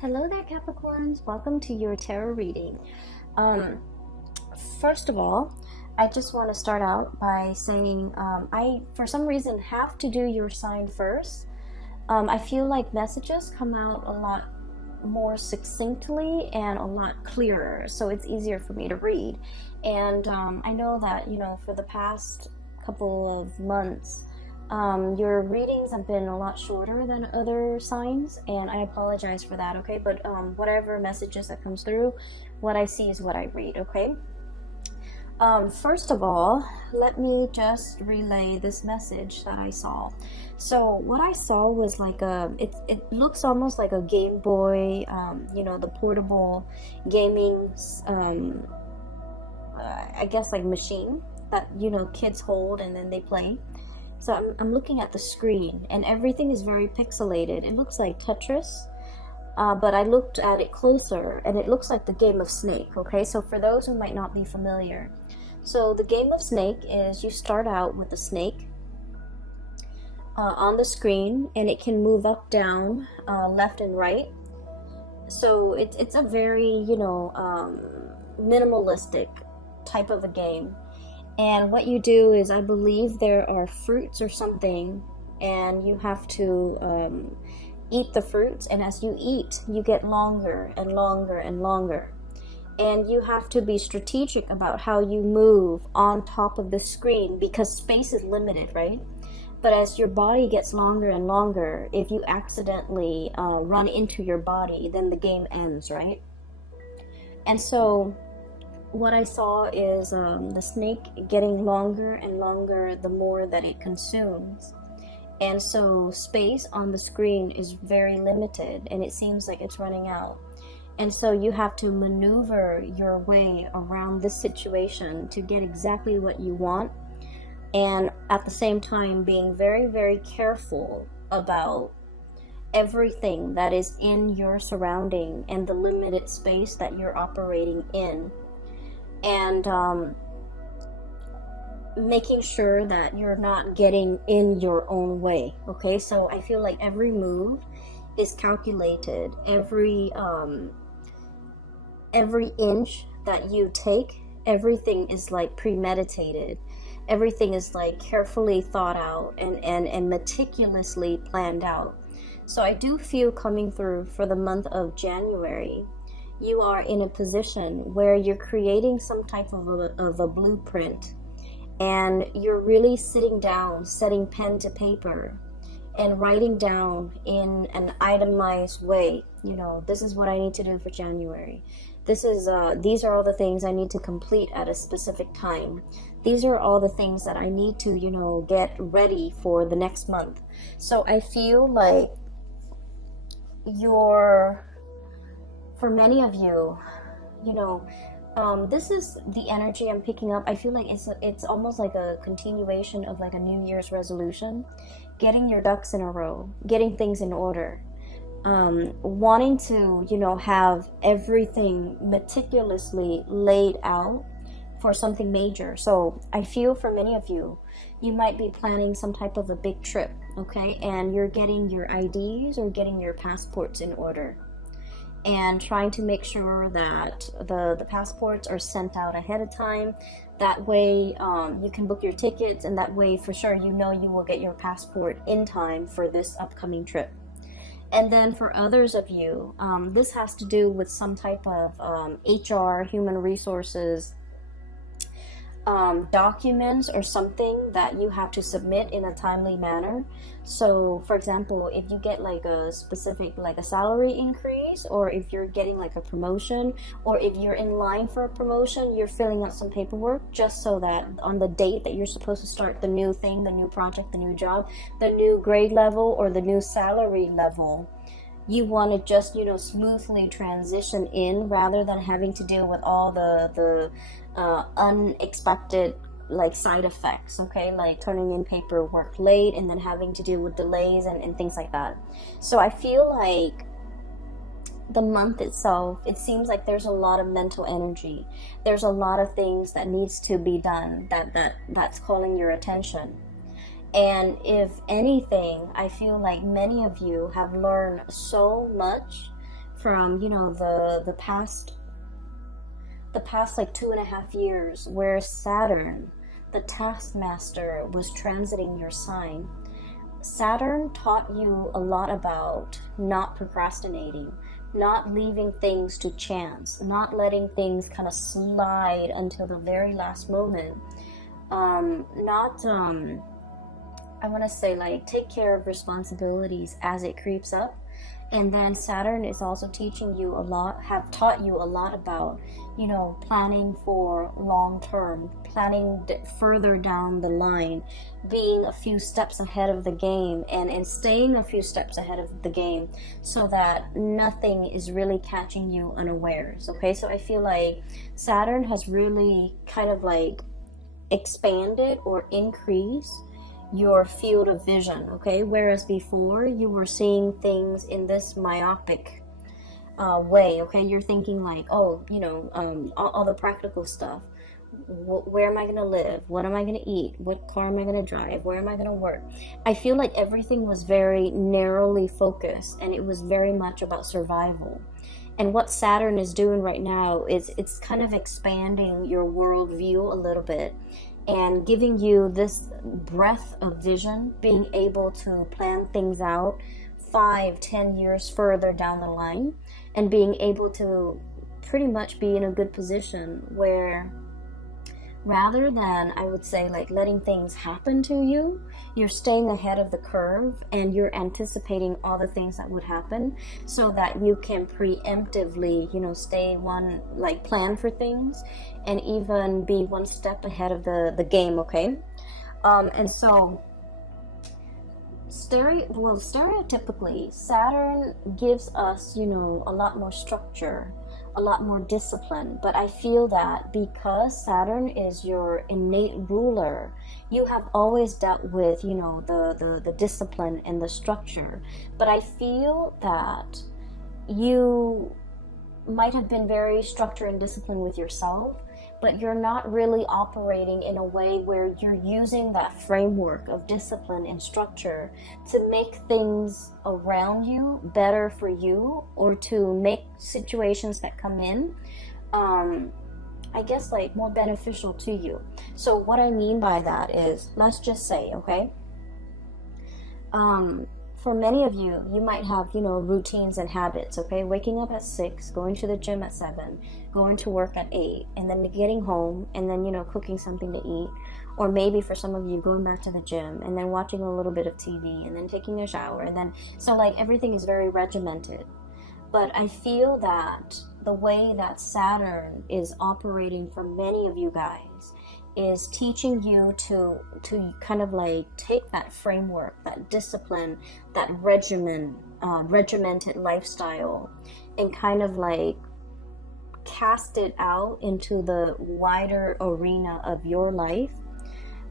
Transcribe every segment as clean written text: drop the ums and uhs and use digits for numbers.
Hello there, Capricorns. Welcome to your tarot reading. Um, First of all, I just want to start out by saying I, for some reason, have to do your sign first. I feel like messages come out a lot more succinctly and a lot clearer, so it's easier for me to read. And I know that, for the past couple of months, your readings have been a lot shorter than other signs, and I apologize for that, okay? But whatever messages that comes through, what I see is what I read, okay? First of all, let me just relay this message that I saw. So what I saw was like it looks almost like a Game Boy, the portable gaming, I guess like machine that, kids hold and then they play. So I'm looking at the screen and everything is very pixelated. It looks like Tetris, but I looked at it closer and it looks like the game of Snake, okay? So for those who might not be familiar, so the game of Snake is you start out with a snake on the screen and it can move up, down, left and right. So it's a very, minimalistic type of a game. And what you do is, I believe there are fruits or something, and you have to eat the fruits. And as you eat, you get longer and longer and longer. And you have to be strategic about how you move on top of the screen because space is limited, right? But as your body gets longer and longer, if you accidentally run into your body, then the game ends, right? And so what I saw is the snake getting longer and longer the more that it consumes. And so space on the screen is very limited and it seems like it's running out. And so you have to maneuver your way around this situation to get exactly what you want. And at the same time, being very, very careful about everything that is in your surrounding and the limited space that you're operating in. And making sure that you're not getting in your own way, okay? So I feel like every move is calculated. Every inch that you take, everything is like premeditated. Everything is like carefully thought out and meticulously planned out. So I do feel coming through for the month of January, you are in a position where you're creating some type of a blueprint, and you're really sitting down, setting pen to paper and writing down in an itemized way, this is what I need to do for January. These are all the things I need to complete at a specific time. These are all the things that I need to, get ready for the next month. So I feel like for many of you, this is the energy I'm picking up. I feel like it's almost like a continuation of like a New Year's resolution, getting your ducks in a row, getting things in order, wanting to, have everything meticulously laid out for something major. So I feel for many of you, you might be planning some type of a big trip, okay? And you're getting your IDs or getting your passports in order, and trying to make sure that the passports are sent out ahead of time. That way you can book your tickets, and that way for sure you will get your passport in time for this upcoming trip. And then for others of you, this has to do with some type of HR, human resources, documents or something that you have to submit in a timely manner. So for example, if you get like a specific, like a salary increase, or if you're getting like a promotion, or if you're in line for a promotion, you're filling out some paperwork just so that on the date that you're supposed to start the new thing, the new project, the new job, the new grade level, or the new salary level, you want to just smoothly transition in, rather than having to deal with all the unexpected like side effects, okay, like turning in paperwork late and then having to deal with delays and things like that. So I feel like the month itself, it seems like there's a lot of mental energy. There's a lot of things that needs to be done that's calling your attention. And if anything, I feel like many of you have learned so much from, you know, the past like 2.5 years, where Saturn, the taskmaster, was transiting your sign. Saturn taught you a lot about not procrastinating, not leaving things to chance, not letting things kind of slide until the very last moment. Not I want to say, like, take care of responsibilities as it creeps up. And then Saturn is also teaching you a lot, have taught you a lot about, you know, planning for long term, planning further down the line, being a few steps ahead of the game, and staying a few steps ahead of the game, so that nothing is really catching you unawares. Okay, so I feel like Saturn has really kind of like expanded or increased your field of vision, okay? Whereas before you were seeing things in this myopic way, okay? You're thinking like, oh, you know, all the practical stuff. Where am I going to live? What am I going to eat? What car am I going to drive? Where am I going to work? I feel like everything was very narrowly focused, and it was very much about survival. And what Saturn is doing right now is it's kind of expanding your worldview a little bit, and giving you this breadth of vision, being able to plan things out 5-10 years further down the line, and being able to pretty much be in a good position where, rather than, I would say, like letting things happen to you, you're staying ahead of the curve, and you're anticipating all the things that would happen, so that you can preemptively, you know, plan for things, and even be one step ahead of the game, okay? And so stereotypically, Saturn gives us, you know, a lot more structure, a lot more discipline. But I feel that because Saturn is your innate ruler, you have always dealt with, you know, the discipline and the structure. But I feel that you might have been very structured and disciplined with yourself, but you're not really operating in a way where you're using that framework of discipline and structure to make things around you better for you, or to make situations that come in, I guess, like, more beneficial to you. So what I mean by that is, let's just say, okay, for many of you, you might have, you know, routines and habits, okay? Waking up at 6, going to the gym at 7, going to work at 8, and then getting home, and then, you know, cooking something to eat. Or maybe for some of you, going back to the gym, and then watching a little bit of TV, and then taking a shower, and then, so like everything is very regimented. But I feel that the way that Saturn is operating for many of you guys is teaching you to kind of like take that framework, that discipline, that regimented lifestyle, and kind of like cast it out into the wider arena of your life.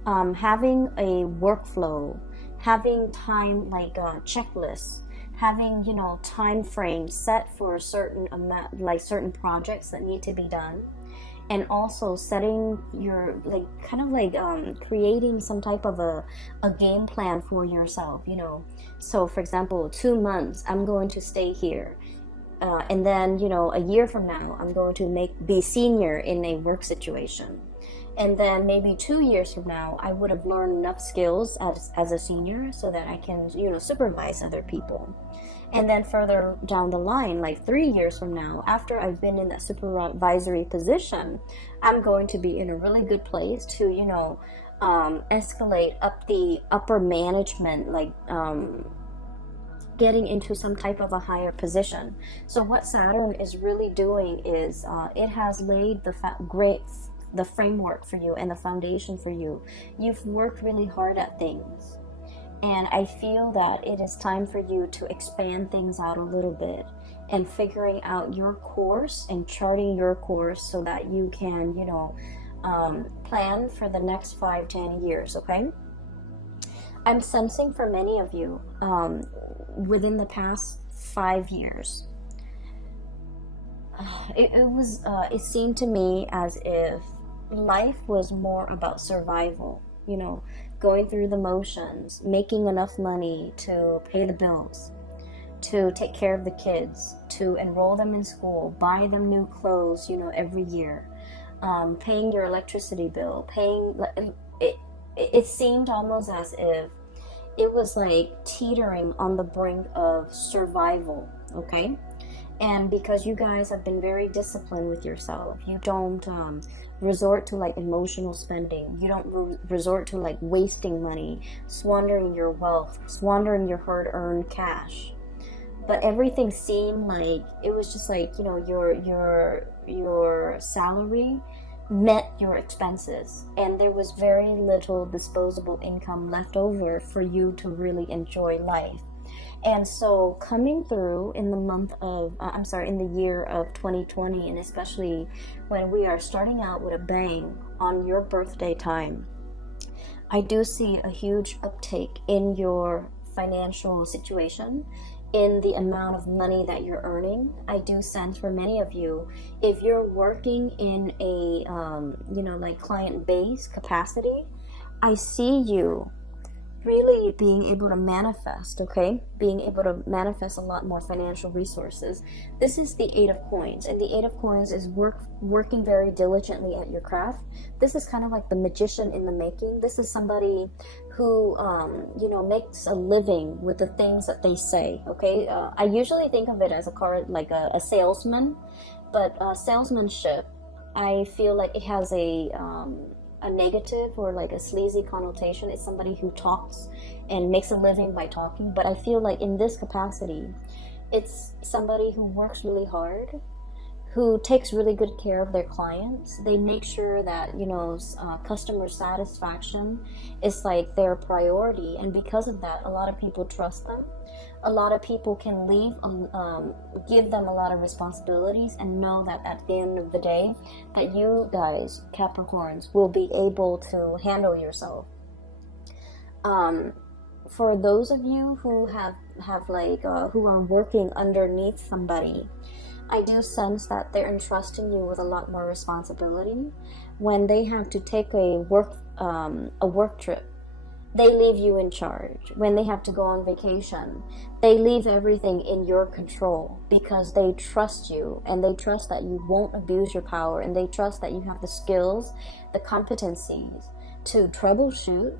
Having a workflow, having time, like a checklist, having, you know, time frames set for a certain amount, like certain projects that need to be done. And also setting your, like, kind of like creating some type of a game plan for yourself, you know. So for example, 2 months I'm going to stay here, and then, you know, a year from now I'm going to be senior in a work situation, and then maybe 2 years from now I would have learned enough skills as a senior so that I can, you know, supervise other people. And then further down the line, like 3 years from now, after I've been in that supervisory position, I'm going to be in a really good place to, you know, escalate up the upper management, like getting into some type of a higher position. So what Saturn is really doing is it has laid the framework for you and the foundation for you. You've worked really hard at things. And I feel that it is time for you to expand things out a little bit, and figuring out your course and charting your course so that you can, you know, plan for the next 5-10 years, okay? I'm sensing for many of you, within the past 5 years, it seemed to me as if life was more about survival, you know, going through the motions, making enough money to pay the bills, to take care of the kids, to enroll them in school, buy them new clothes, every year, paying your electricity bill, it seemed almost as if it was like teetering on the brink of survival, okay? And because you guys have been very disciplined with yourself, you don't resort to like emotional spending. You don't resort to like wasting money, squandering your wealth, squandering your hard-earned cash. But everything seemed like it was just like, your salary met your expenses, and there was very little disposable income left over for you to really enjoy life. And so coming through in the in the year of 2020, and especially when we are starting out with a bang on your birthday time, I do see a huge uptake in your financial situation, in the amount of money that you're earning. I do sense for many of you, if you're working in a like client-based capacity, I see you really being able to manifest, okay? Being able to manifest a lot more financial resources. This is the Eight of Coins, and the Eight of Coins is working very diligently at your craft. This is kind of like the magician in the making. This is somebody who, makes a living with the things that they say, okay? I usually think of it as a salesman, but salesmanship, I feel like it has a negative or like a sleazy connotation. It's somebody who talks and makes a living by talking. But I feel like in this capacity, it's somebody who works really hard, who takes really good care of their clients. They make sure that customer satisfaction is like their priority, and because of that, a lot of people trust them. A lot of people can give them a lot of responsibilities, and know that at the end of the day, that you guys, Capricorns, will be able to handle yourself. For those of you who who are working underneath somebody, I do sense that they're entrusting you with a lot more responsibility. When they have to take a work trip, they leave you in charge. When they have to go on vacation, they leave everything in your control, because they trust you, and they trust that you won't abuse your power, and they trust that you have the skills, the competencies to troubleshoot,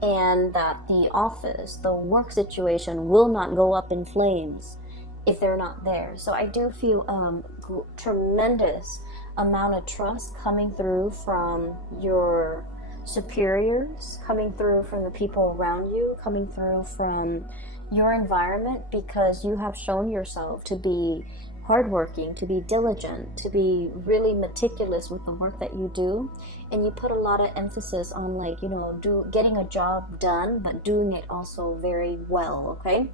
and that the office, the work situation will not go up in flames if they're not there. So I do feel tremendous amount of trust coming through from your superiors, coming through from the people around you, coming through from your environment, because you have shown yourself to be hardworking, to be diligent, to be really meticulous with the work that you do, and you put a lot of emphasis on getting a job done, but doing it also very well, okay?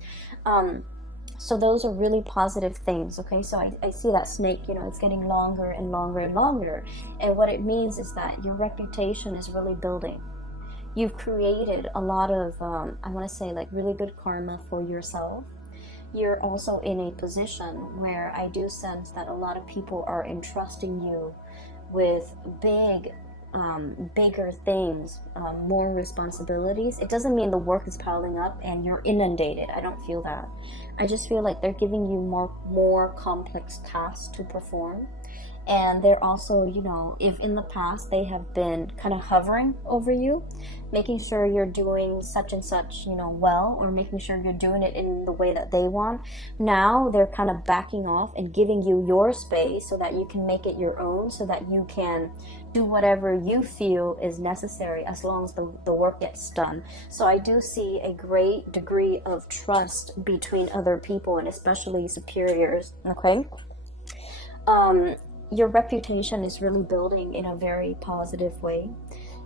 So those are really positive things, okay? So I see that snake, it's getting longer and longer and longer. And what it means is that your reputation is really building. You've created a lot of, I want to say, like really good karma for yourself. You're also in a position where I do sense that a lot of people are entrusting you with bigger things, more responsibilities. It doesn't mean the work is piling up and you're inundated. I don't feel that. I just feel like they're giving you more complex tasks to perform. And they're also, if in the past they have been kind of hovering over you, making sure you're doing such and such, well, or making sure you're doing it in the way that they want. Now they're kind of backing off and giving you your space so that you can make it your own, so that you can do whatever you feel is necessary as long as the work gets done. So I do see a great degree of trust between other people, and especially superiors, okay? Your reputation is really building in a very positive way.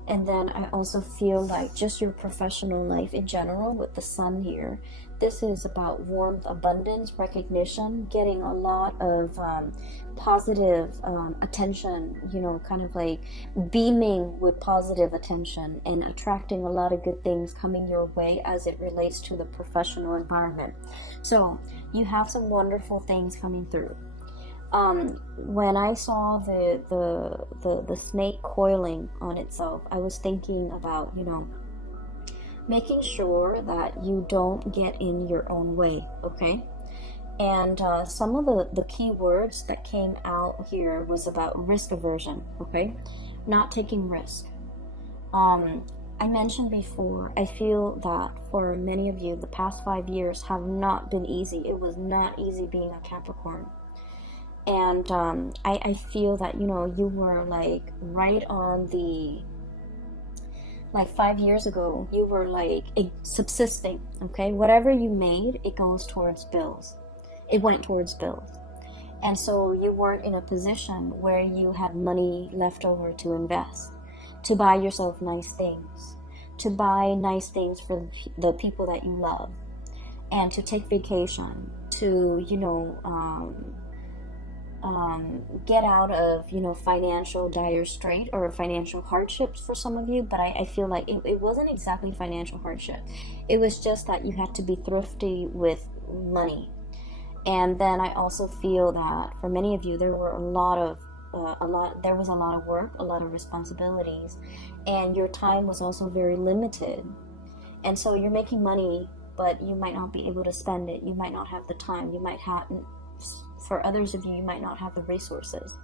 And then I also feel like just your professional life in general with the sun here, this is about warmth, abundance, recognition, getting a lot of positive attention, kind of like beaming with positive attention and attracting a lot of good things coming your way as it relates to the professional environment. So you have some wonderful things coming through. When I saw the snake coiling on itself, I was thinking about, making sure that you don't get in your own way, okay? And some of the key words that came out here was about risk aversion, okay? Not taking risk. I mentioned before, I feel that for many of you, the past 5 years have not been easy. It was not easy being a Capricorn. And I feel that, you were like right on the, like 5 years ago, you were like subsisting, okay? Whatever you made, it goes towards bills. It went towards bills. And so you weren't in a position where you had money left over to invest, to buy yourself nice things, to buy nice things for the people that you love, and to take vacation, to, get out of, financial dire strait or financial hardships for some of you. But I feel like it wasn't exactly financial hardship. It was just that you had to be thrifty with money. And then I also feel that for many of you, there were there was a lot of work, a lot of responsibilities, and your time was also very limited. And so you're making money, but you might not be able to spend it. You might not have the time. For others of you, you might not have the resources.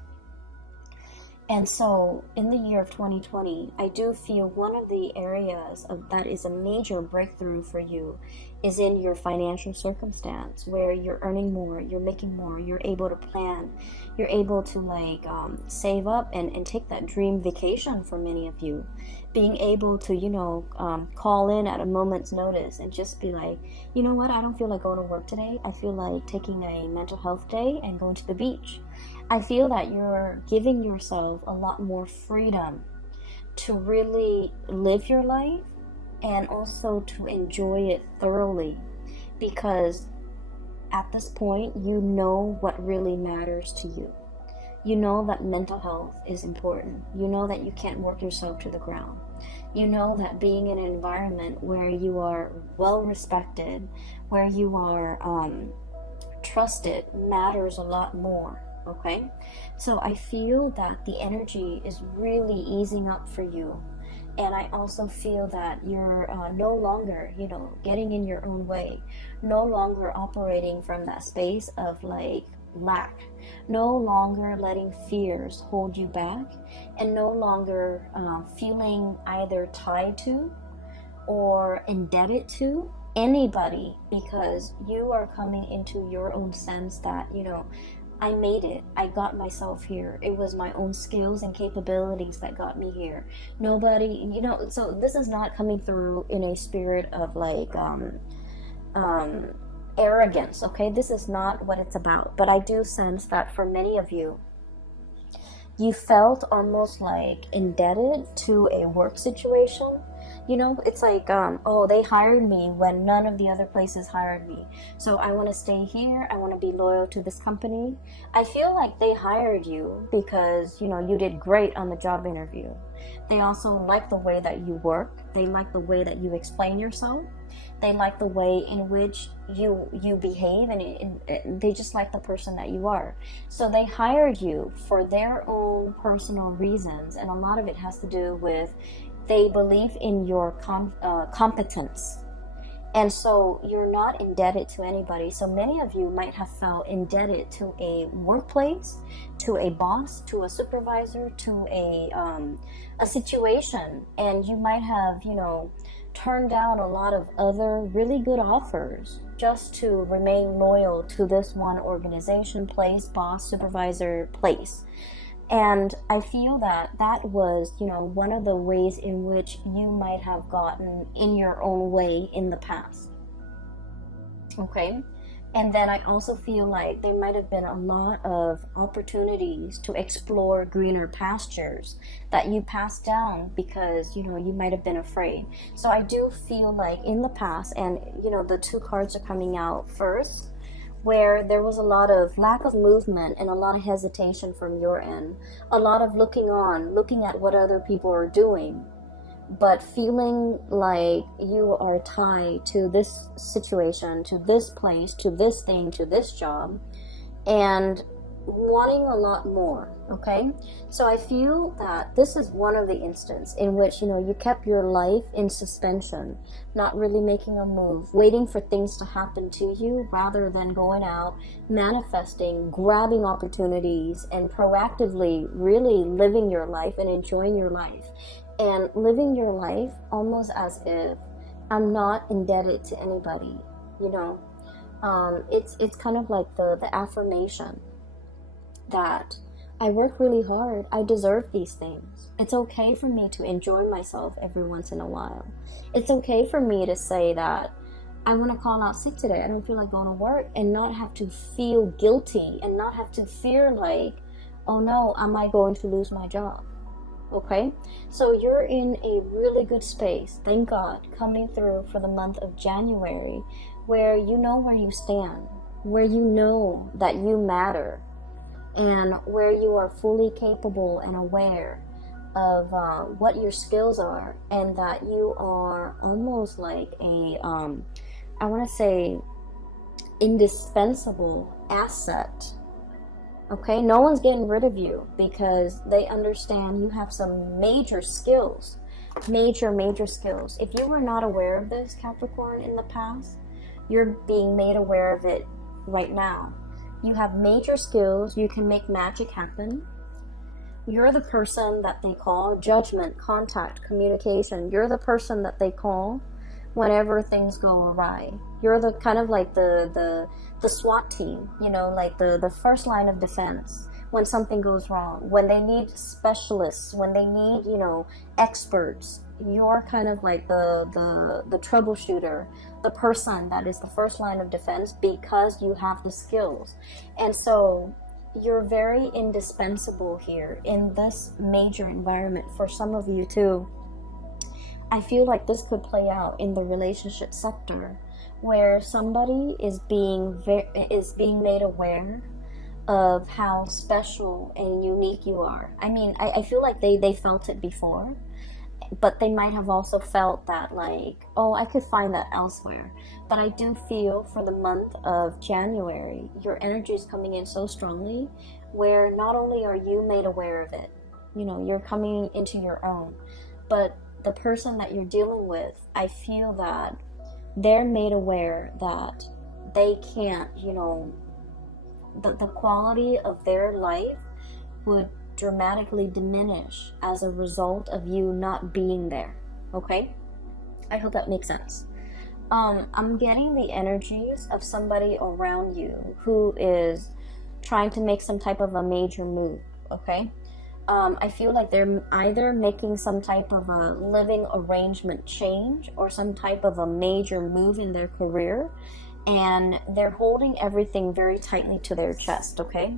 And so in the year of 2020, I do feel one of the areas that is a major breakthrough for you is in your financial circumstance, where you're earning more, you're making more, you're able to plan, you're able to save up and take that dream vacation for many of you. Being able to, call in at a moment's notice and just be like, you know what, I don't feel like going to work today. I feel like taking a mental health day and going to the beach. I feel that you're giving yourself a lot more freedom to really live your life and also to enjoy it thoroughly, because at this point, you know what really matters to you. You know that mental health is important. You know that you can't work yourself to the ground. You know that being in an environment where you are well respected, where you are trusted, matters a lot more. Okay, so I feel that the energy is really easing up for you. And I also feel that you're no longer, getting in your own way, no longer operating from that space of like lack, no longer letting fears hold you back, and no longer feeling either tied to or indebted to anybody, because you are coming into your own sense that, I made it. I got myself here. It was my own skills and capabilities that got me here. Nobody, so this is not coming through in a spirit of like arrogance, okay? This is not what it's about. But I do sense that for many of you, you felt almost like indebted to a work situation. It's like, they hired me when none of the other places hired me. So I want to stay here. I want to be loyal to this company. I feel like they hired you because, you did great on the job interview. They also like the way that you work. They like the way that you explain yourself. They like the way in which you behave, and they just like the person that you are. So they hired you for their own personal reasons, and a lot of it has to do with they believe in your competence. And so you're not indebted to anybody. So many of you might have felt indebted to a workplace, to a boss, to a supervisor, to a situation. And you might have, turned down a lot of other really good offers just to remain loyal to this one organization, place, boss, supervisor, place. And I feel that was, one of the ways in which you might have gotten in your own way in the past. Okay? And then I also feel like there might have been a lot of opportunities to explore greener pastures that you passed down because, you might have been afraid. So I do feel like in the past, and, the two cards are coming out first, where there was a lot of lack of movement and a lot of hesitation from your end, a lot of looking at what other people are doing, but feeling like you are tied to this situation, to this place, to this thing, to this job, and wanting a lot more, okay? So I feel that this is one of the instances in which, you kept your life in suspension, not really making a move, waiting for things to happen to you rather than going out, manifesting, grabbing opportunities, and proactively really living your life and enjoying your life. And living your life almost as if I'm not indebted to anybody, It's kind of like the affirmation that I work really hard. I deserve these things. It's okay for me to enjoy myself every once in a while. It's okay for me to say that I want to call out sick today. I don't feel like going to work, and not have to feel guilty and not have to fear like, oh no, am I going to lose my job? Okay, so you're in a really good space, thank God, coming through for the month of January, where you know where you stand, where you know that you matter, and where you are fully capable and aware of what your skills are, and that you are almost like a, I want to say, indispensable asset. Okay, no one's getting rid of you because they understand you have some major skills, major skills. If you were not aware of this, Capricorn, in the past, you're being made aware of it right now. You have major skills. You can make magic happen. You're the person that they call judgment, contact, communication. You're the person that they call whenever things go awry. You're the kind of like the SWAT team, like the first line of defense when something goes wrong, when they need specialists, when they need, experts. You're kind of like the troubleshooter, the person that is the first line of defense because you have the skills. And so you're very indispensable here in this major environment. For some of you too, I feel like this could play out in the relationship sector, where somebody is being made aware of how special and unique you are. I mean, I feel like they felt it before, but they might have also felt that like, oh, I could find that elsewhere. But I do feel for the month of January, your energy is coming in so strongly, where not only are you made aware of it, you're coming into your own, but the person that you're dealing with, I feel that they're made aware that they can't, the quality of their life would dramatically diminish as a result of you not being there. Okay? I hope that makes sense. I'm getting the energies of somebody around you who is trying to make some type of a major move. Okay? I feel like they're either making some type of a living arrangement change or some type of a major move in their career, and they're holding everything very tightly to their chest, okay?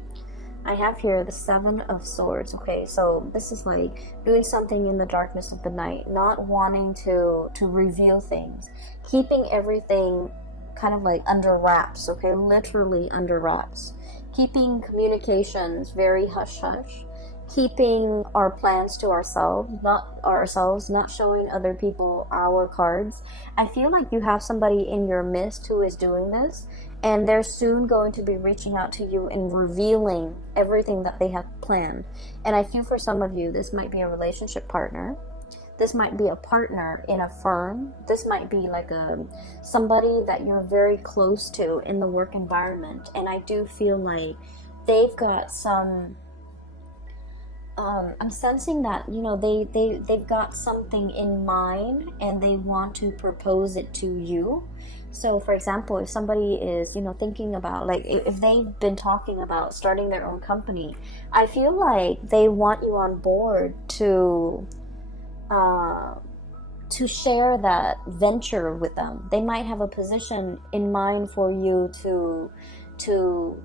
I have here the 7 of Swords, okay? So this is like doing something in the darkness of the night, not wanting to reveal things, keeping everything kind of like under wraps, okay? Literally under wraps. Keeping communications very hush-hush. Keeping our plans to ourselves, not showing other people our cards. I feel like you have somebody in your midst who is doing this, and they're soon going to be reaching out to you and revealing everything that they have planned. And I feel for some of you, this might be a relationship partner. This might be a partner in a firm. This might be like somebody that you're very close to in the work environment. And I do feel like they've got some... I'm sensing that, they've got something in mind and they want to propose it to you. So, for example, if somebody is, thinking about, like, if they've been talking about starting their own company, I feel like they want you on board to share that venture with them. They might have a position in mind for you to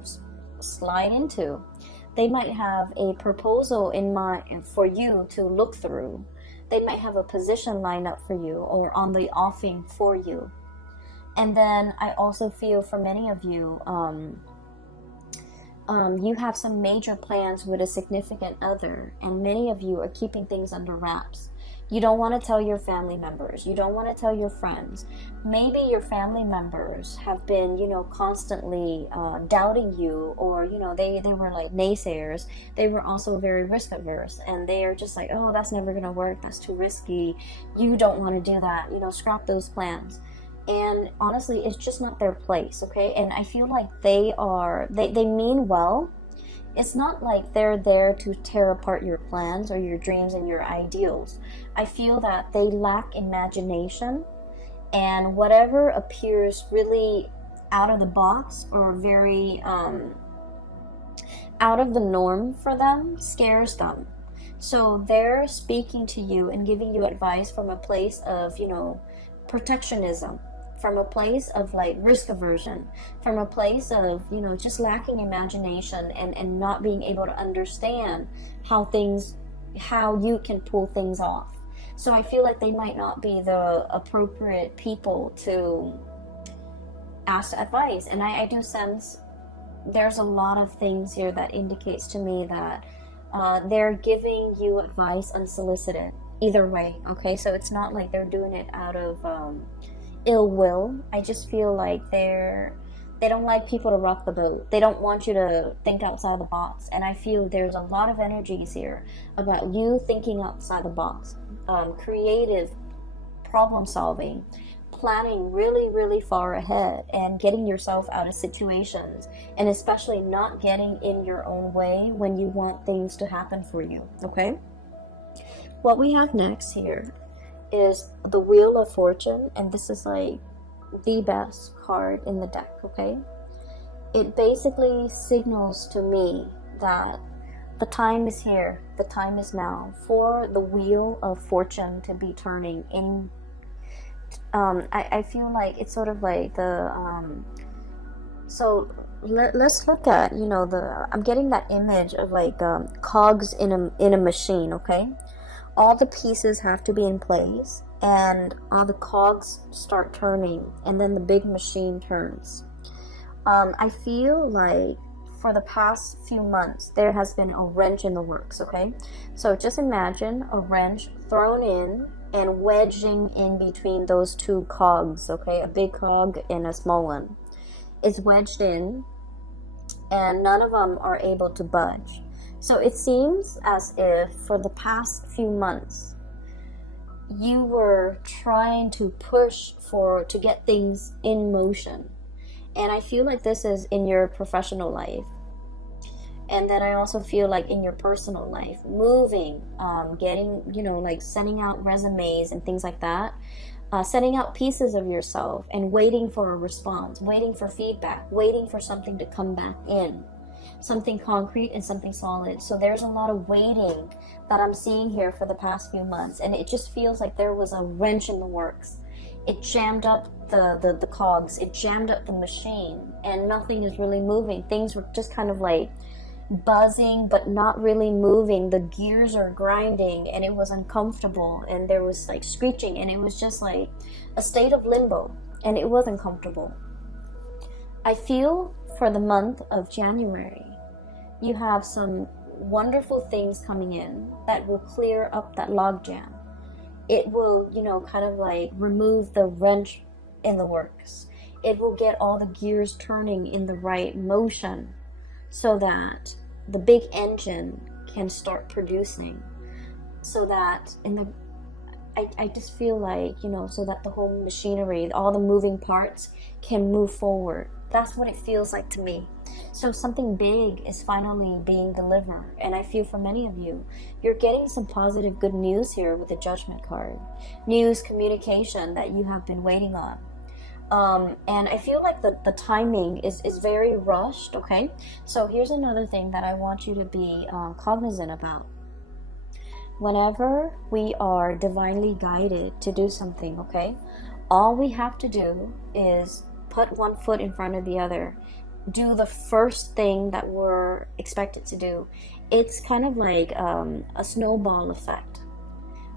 slide into. They might have a proposal in mind for you to look through. They might have a position lined up for you or on the offing for you. And then I also feel for many of you, you have some major plans with a significant other, and many of you are keeping things under wraps. You don't want to tell your family members. You don't want to tell your friends. Maybe your family members have been, constantly doubting you, or, they were like naysayers. They were also very risk averse, and they are just like, oh, that's never going to work. That's too risky. You don't want to do that. Scrap those plans. And honestly, it's just not their place, okay? And I feel like they mean well. It's not like they're there to tear apart your plans or your dreams and your ideals. I feel that they lack imagination, and whatever appears really out of the box or very out of the norm for them scares them. So they're speaking to you and giving you advice from a place of, protectionism, from a place of like risk aversion, from a place of, just lacking imagination and not being able to understand how you can pull things off. So I feel like they might not be the appropriate people to ask advice. And I do sense there's a lot of things here that indicates to me that they're giving you advice unsolicited either way, okay? So it's not like they're doing it out of ill will. I just feel like they don't like people to rock the boat. They don't want you to think outside the box. And I feel there's a lot of energies here about you thinking outside the box, creative problem solving, planning really, really far ahead, and getting yourself out of situations, and especially not getting in your own way when you want things to happen for you, okay? What we have next here is the Wheel of Fortune, and this is like the best card in the deck, okay? It basically signals to me that the time is here, the time is now for the Wheel of Fortune to be turning in. I feel like it's sort of like let's look at, I'm getting that image of like cogs in a machine, okay? All the pieces have to be in place, and all the cogs start turning, and then the big machine turns. I feel like for the past few months there has been a wrench in the works, okay? So just imagine a wrench thrown in and wedging in between those two cogs, okay? A big cog and a small one. It's wedged in, and none of them are able to budge. So it seems as if for the past few months you were trying to push to get things in motion. And I feel like this is in your professional life. And then I also feel like in your personal life, moving, getting, like sending out resumes and things like that, sending out pieces of yourself and waiting for a response, waiting for feedback, waiting for something to come back in, something concrete and something solid. So there's a lot of waiting that I'm seeing here for the past few months, and it just feels like there was a wrench in the works. It jammed up the cogs, it jammed up the machine, and nothing is really moving. Things were just kind of like buzzing but not really moving. The gears are grinding, and it was uncomfortable, and there was like screeching, and it was just like a state of limbo, and it wasn't comfortable. I feel for the month of January you have some wonderful things coming in that will clear up that logjam. It will, kind of like remove the wrench in the works. It will get all the gears turning in the right motion so that the big engine can start producing. So that I just feel like, so that the whole machinery, all the moving parts can move forward. That's what it feels like to me. So something big is finally being delivered. And I feel for many of you, you're getting some positive good news here with the Judgment card. News, communication that you have been waiting on. And I feel like the timing is very rushed, okay? So here's another thing that I want you to be cognizant about. Whenever we are divinely guided to do something, okay, all we have to do is put one foot in front of the other. Do the first thing that we're expected to do. It's kind of like a snowball effect.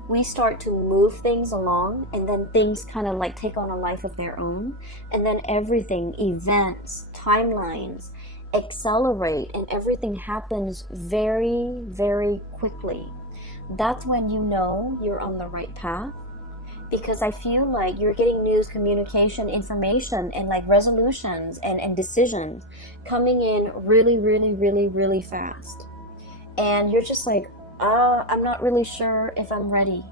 We start to move things along, and then things kind of like take on a life of their own, and then everything, events, timelines, accelerate, and everything happens very, very quickly. that's when you know you're on the right path. Because I feel like you're getting news, communication, information, and like resolutions and decisions coming in really, really, really, really fast. And you're just like, I'm not really sure if I'm ready.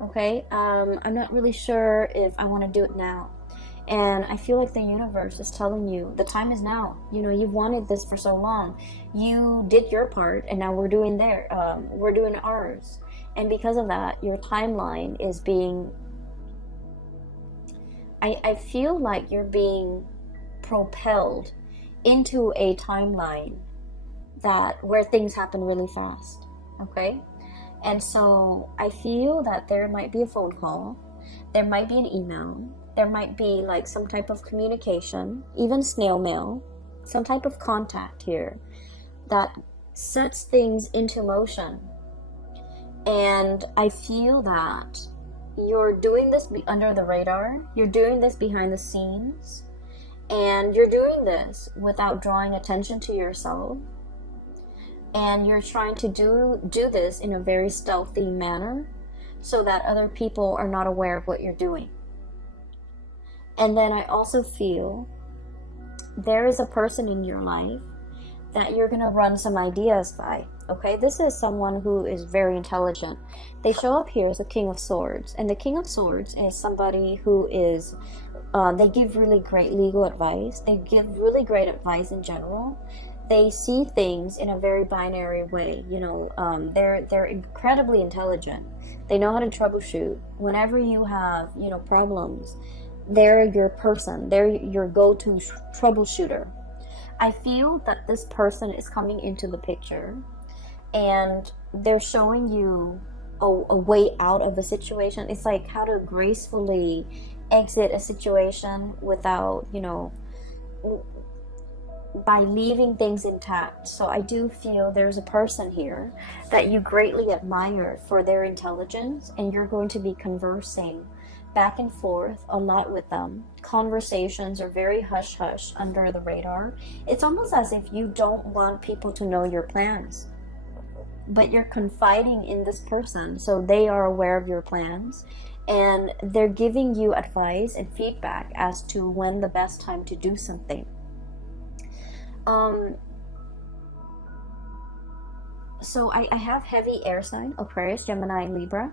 Okay? I'm not really sure if I want to do it now. And I feel like the universe is telling you the time is now. You know, you've wanted this for so long. You did your part, and now we're doing ours. And because of that, your timeline is being, I feel like you're being propelled into a timeline where things happen really fast. Okay? And so I feel that there might be a phone call, there might be an email, there might be like some type of communication, even snail mail, some type of contact here that sets things into motion. And I feel that you're doing this under the radar, you're doing this behind the scenes, and you're doing this without drawing attention to yourself. And you're trying to do this in a very stealthy manner so that other people are not aware of what you're doing. And then I also feel there is a person in your life that you're going to run some ideas by. Okay, this is someone who is very intelligent. They show up here as a King of Swords. And the King of Swords is somebody who is, they give really great legal advice. They give really great advice in general. They see things in a very binary way. You know, they're incredibly intelligent. They know how to troubleshoot. Whenever you have, you know, problems, they're your person. They're your go-to troubleshooter. I feel that this person is coming into the picture and they're showing you a way out of a situation. It's like how to gracefully exit a situation without, you know, by leaving things intact. So I do feel there's a person here that you greatly admire for their intelligence, and you're going to be conversing back and forth a lot with them. Conversations are very hush-hush under the radar. It's almost as if you don't want people to know your plans, but you're confiding in this person, so they are aware of your plans, and they're giving you advice and feedback as to when the best time to do something. So I have heavy air sign, Aquarius, Gemini, Libra.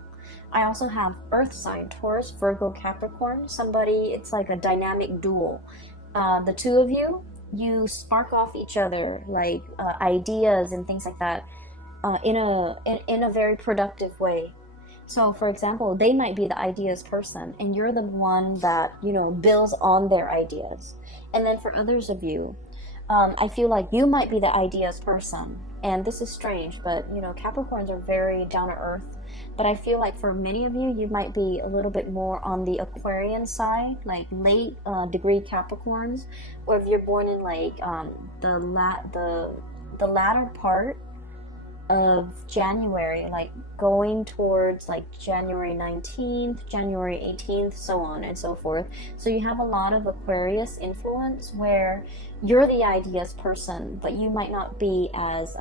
I also have earth sign, Taurus, Virgo, Capricorn. Somebody, it's like a dynamic duel. The two of you, you spark off each other, like ideas and things like that, in a very productive way. So, for example, they might be the ideas person, and you're the one that, you know, builds on their ideas. And then for others of you, I feel like you might be the ideas person. And this is strange, but, you know, Capricorns are very down to earth. But I feel like for many of you, you might be a little bit more on the Aquarian side, like late degree Capricorns, or if you're born in like the latter part of January, like going towards like January 19th, January 18th, so on and so forth. So you have a lot of Aquarius influence where you're the ideas person, but you might not be as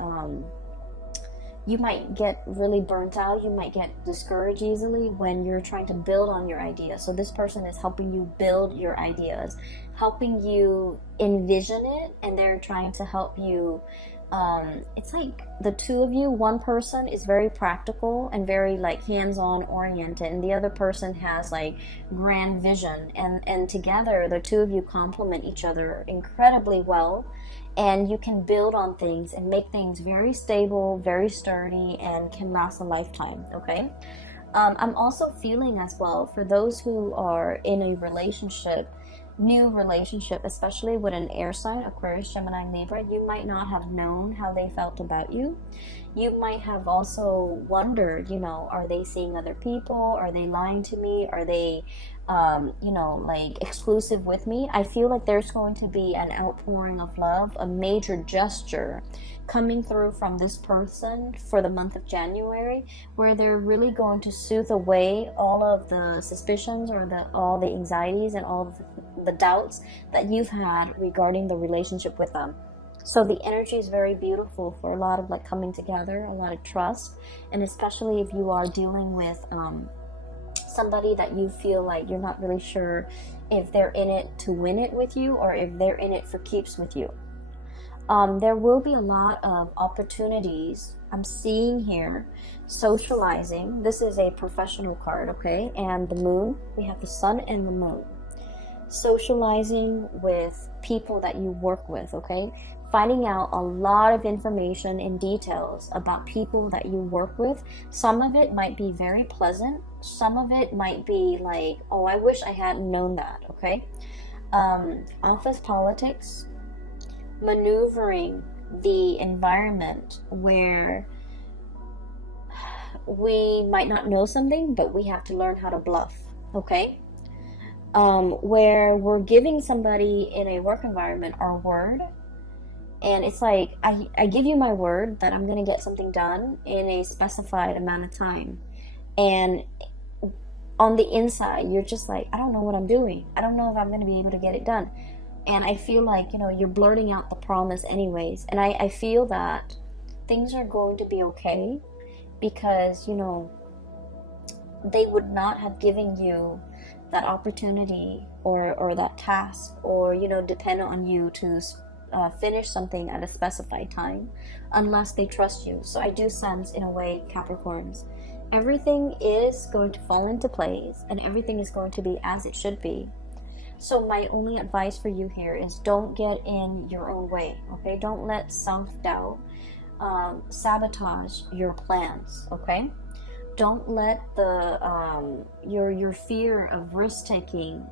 you might get really burnt out, you might get discouraged easily when you're trying to build on your ideas. So this person is helping you build your ideas, helping you envision it, and they're trying to help you. It's like the two of you, one person is very practical and very like hands-on oriented, and the other person has like grand vision, and together the two of you complement each other incredibly well, and you can build on things and make things very stable, very sturdy, and can last a lifetime. Okay. I'm also feeling as well for those who are in a relationship, new relationship, especially with an air sign, Aquarius, Gemini, Libra, you might not have known how they felt about you. You might have also wondered, you know, are they seeing other people? Are they lying to me? Are they, you know, like exclusive with me? I feel like there's going to be an outpouring of love, a major gesture coming through from this person for the month of January, where they're really going to soothe away all of the suspicions or all the anxieties and all of the doubts that you've had regarding the relationship with them. So the energy is very beautiful for a lot of like coming together, a lot of trust, and especially if you are dealing with somebody that you feel like you're not really sure if they're in it to win it with you or if they're in it for keeps with you. There will be a lot of opportunities I'm seeing here. Socializing. This is a professional card, okay? And the moon. We have the sun and the moon. Socializing with people that you work with, okay? Finding out a lot of information and details about people that you work with. Some of it might be very pleasant. Some of it might be like, oh, I wish I hadn't known that, okay? Office politics. Maneuvering the environment where we might not know something, but we have to learn how to bluff, okay? Where we're giving somebody in a work environment our word, and it's like, I give you my word that I'm going to get something done in a specified amount of time, and on the inside, you're just like, I don't know what I'm doing. I don't know if I'm going to be able to get it done. And I feel like, you're blurting out the promise anyways. And I feel that things are going to be okay because, they would not have given you that opportunity or that task or, depend on you to finish something at a specified time unless they trust you. So I do sense, in a way, Capricorns, everything is going to fall into place and everything is going to be as it should be. So my only advice for you here is don't get in your own way, okay? Don't let self-doubt sabotage your plans, okay? Don't let the your fear of risk-taking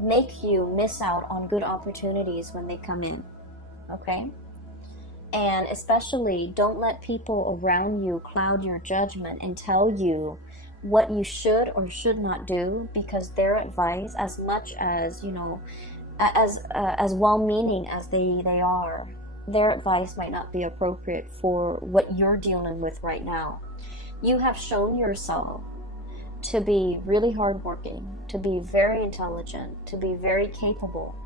make you miss out on good opportunities when they come in, okay? And especially don't let people around you cloud your judgment and tell you what you should or should not do, because their advice, as much as as well-meaning as they are, their advice might not be appropriate for what you're dealing with right now. You have shown yourself to be really hardworking, to be very intelligent, to be very capable,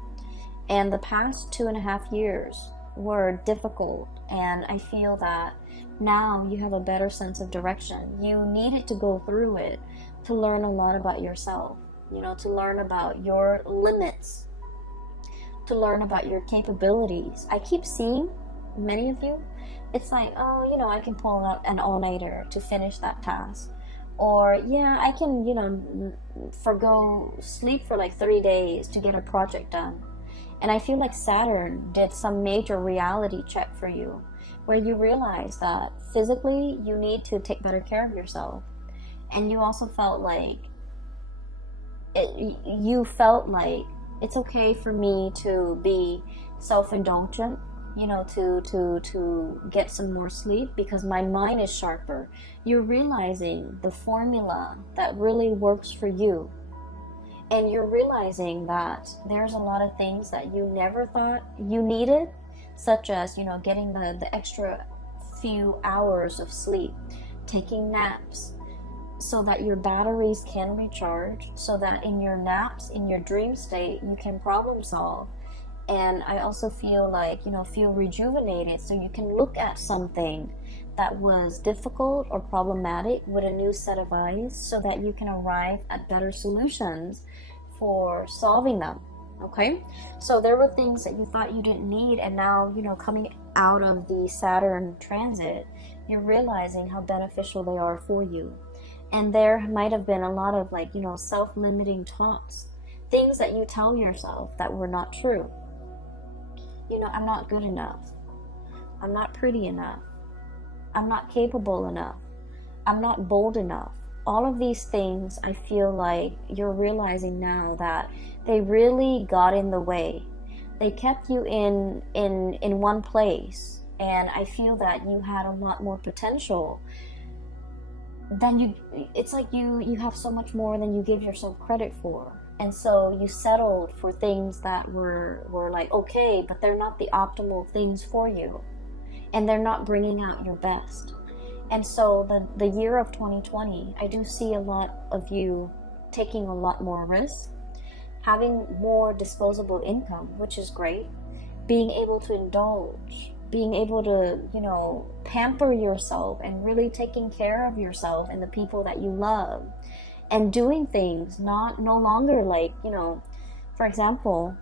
and the past 2.5 years were difficult, and I feel that now you have a better sense of direction. You needed to go through it to learn a lot about yourself, to learn about your limits, to learn about your capabilities. I keep seeing many of you, it's like, oh, I can pull out an all-nighter to finish that task. Or, yeah, I can, forgo sleep for like 3 days to get a project done. And I feel like Saturn did some major reality check for you, where you realize that physically you need to take better care of yourself. And you also felt like it's okay for me to be self-indulgent, to get some more sleep because my mind is sharper. You're realizing the formula that really works for you. And you're realizing that there's a lot of things that you never thought you needed, such as, getting the extra few hours of sleep, taking naps, so that your batteries can recharge, so that in your naps, in your dream state, you can problem solve. And I also feel like, feel rejuvenated, so you can look at something that was difficult or problematic with a new set of eyes, so that you can arrive at better solutions for solving them, okay? So there were things that you thought you didn't need, and now, coming out of the Saturn transit, you're realizing how beneficial they are for you. And there might have been a lot of self-limiting talks, things that you tell yourself that were not true. I'm not good enough. I'm not pretty enough. I'm not capable enough. I'm not bold enough. All of these things, I feel like you're realizing now that they really got in the way. They kept you in one place, and I feel that you had a lot more potential than it's like you have so much more than you give yourself credit for. And so you settled for things that were like, okay, but they're not the optimal things for you. And they're not bringing out your best. And so the year of 2020, I do see a lot of you taking a lot more risk, having more disposable income, which is great, being able to indulge, being able to, you know, pamper yourself and really taking care of yourself and the people that you love, and doing things no longer like, you know, for example,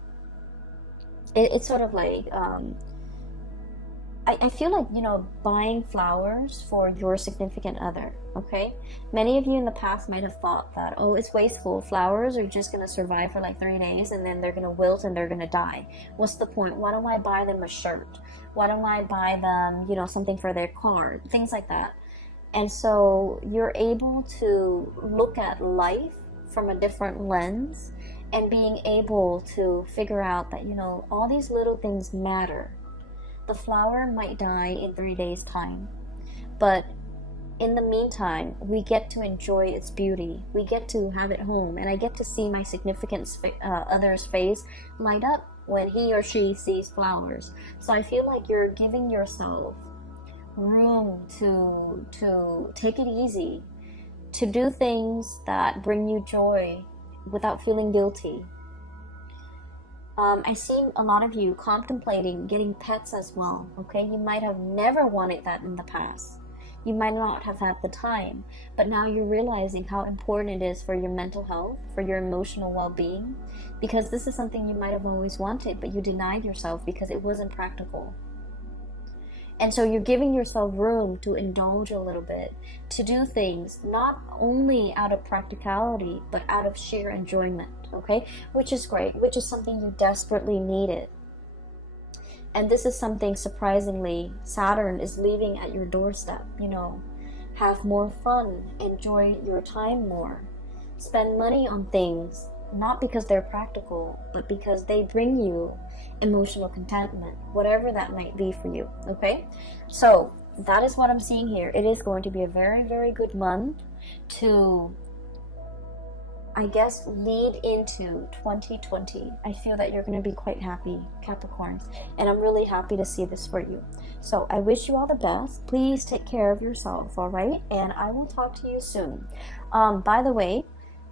it's sort of like, I feel like, you know, buying flowers for your significant other, okay? Many of you in the past might have thought that, oh, it's wasteful. Flowers are just going to survive for like 3 days and then they're going to wilt and they're going to die. What's the point? Why don't I buy them a shirt? Why don't I buy them, you know, something for their car? Things like that. And so you're able to look at life from a different lens and being able to figure out that, you know, all these little things matter. The flower might die in 3 days' time, but in the meantime, we get to enjoy its beauty. We get to have it home, and I get to see my significant other's face light up when he or she sees flowers. So I feel like you're giving yourself room to take it easy, to do things that bring you joy without feeling guilty. I see a lot of you contemplating getting pets as well, okay? You might have never wanted that in the past. You might not have had the time, but now you're realizing how important it is for your mental health, for your emotional well-being, because this is something you might have always wanted, but you denied yourself because it wasn't practical. And so you're giving yourself room to indulge a little bit, to do things not only out of practicality, but out of sheer enjoyment, okay? Which is great, which is something you desperately needed. And this is something, surprisingly, Saturn is leaving at your doorstep, you know. Have more fun, enjoy your time more, spend money on things, not because they're practical, but because they bring you emotional contentment, whatever that might be for you, okay? So that is what I'm seeing here. It is going to be a very, very good month to, I guess, lead into 2020. I feel that you're going to be quite happy, Capricorn, and I'm really happy to see this for you. So I wish you all the best. Please take care of yourself, all right? And I will talk to you soon. By the way,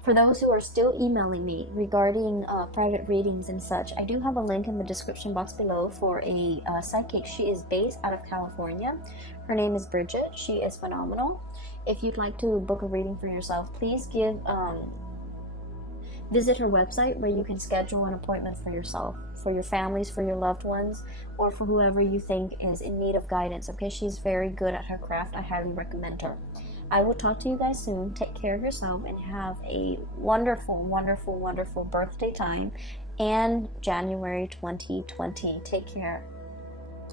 for those who are still emailing me regarding private readings and such, I do have a link in the description box below for a psychic. She is based out of California. Her name is Bridget. She is phenomenal. If you'd like to book a reading for yourself, please visit her website where you can schedule an appointment for yourself, for your families, for your loved ones, or for whoever you think is in need of guidance. Okay, she's very good at her craft. I highly recommend her. I will talk to you guys soon. Take care of yourself and have a wonderful, wonderful, wonderful birthday time and January 2020. Take care.